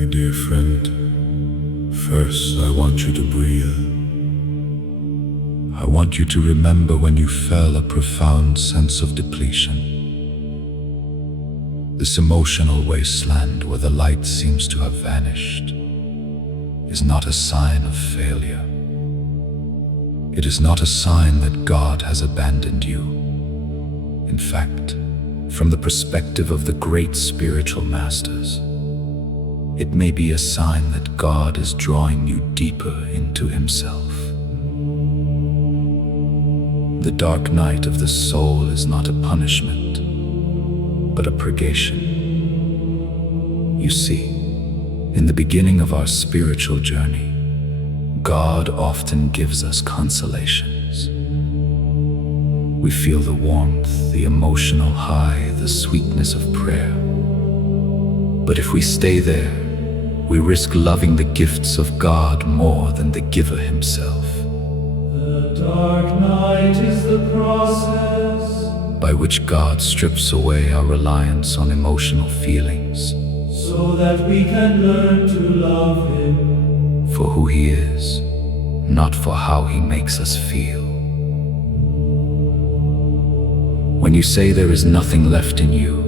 My dear friend, first I want you to breathe. I want you to remember when you felt a profound sense of depletion. This emotional wasteland where the light seems to have vanished is not a sign of failure. It is not a sign that God has abandoned you. In fact, from the perspective of the great spiritual masters, it may be a sign that God is drawing you deeper into Himself. The dark night of the soul is not a punishment, but a purgation. You see, in the beginning of our spiritual journey, God often gives us consolations. We feel the warmth, the emotional high, the sweetness of prayer. But if we stay there, we risk loving the gifts of God more than the giver Himself. The dark night is the process by which God strips away our reliance on emotional feelings, so that we can learn to love Him for who He is, not for how He makes us feel. When you say there is nothing left in you,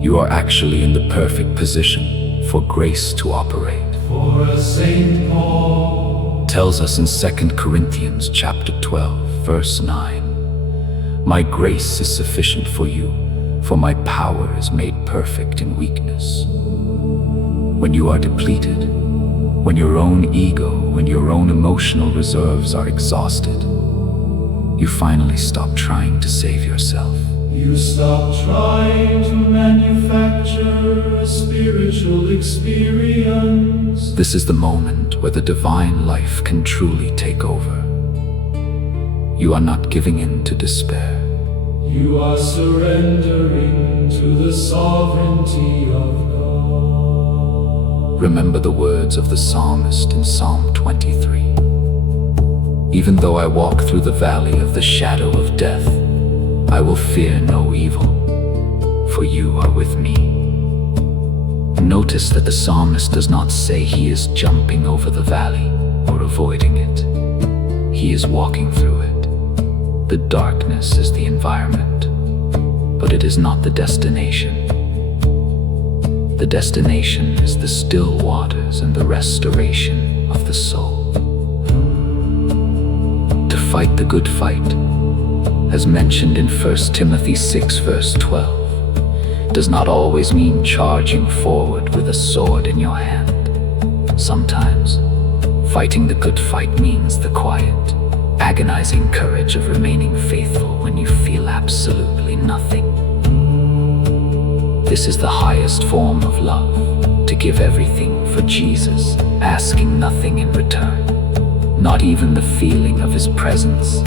you are actually in the perfect position for grace to operate. For as Saint Paul tells us in 2 Corinthians chapter 12, verse 9, "My grace is sufficient for you, for my power is made perfect in weakness." When you are depleted, when your own ego, when your own emotional reserves are exhausted, you finally stop trying to save yourself. You stop trying to manufacture a spiritual experience. This is the moment where the divine life can truly take over. You are not giving in to despair. You are surrendering to the sovereignty of God. Remember the words of the psalmist in Psalm 23. "Even though I walk through the valley of the shadow of death, I will fear no evil, for you are with me." Notice that the psalmist does not say he is jumping over the valley or avoiding it. He is walking through it. The darkness is the environment, but it is not the destination. The destination is the still waters and the restoration of the soul. To fight the good fight, as mentioned in 1 Timothy 6 verse 12, does not always mean charging forward with a sword in your hand. Sometimes, fighting the good fight means the quiet, agonizing courage of remaining faithful when you feel absolutely nothing. This is the highest form of love, to give everything for Jesus, asking nothing in return. Not even the feeling of His presence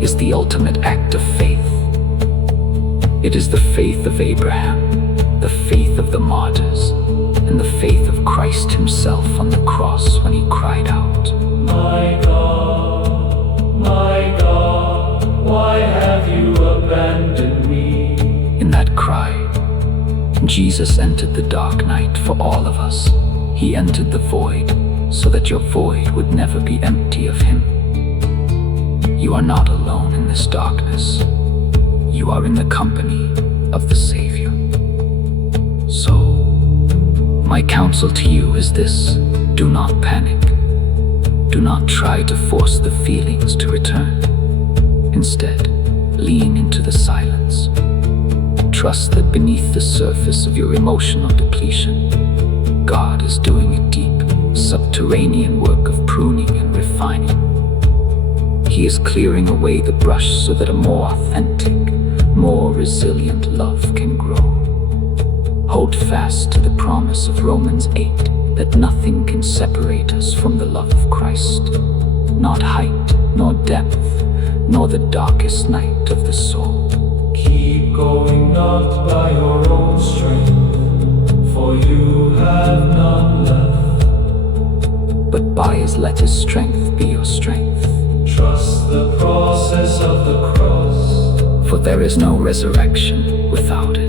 is the ultimate act of faith. It is the faith of Abraham, the faith of the martyrs, and the faith of Christ Himself on the cross when He cried out, my God, why have you abandoned me?" In that cry, Jesus entered the dark night for all of us. He entered the void so that your void would never be empty of Him. You are not alone in this darkness. You are in the company of the Savior. So, my counsel to you is this: do not panic. Do not try to force the feelings to return. Instead, lean into the silence. Trust that beneath the surface of your emotional depletion, God is doing a deep, subterranean work of pruning and refining. He is clearing away the brush so that a more authentic, more resilient love can grow. Hold fast to the promise of Romans 8 that nothing can separate us from the love of Christ. Not height, nor depth, nor the darkest night of the soul. Keep going, not by your own strength, for you have none left, but by His let His strength be your strength. Trust the process of the cross, for there is no resurrection without it.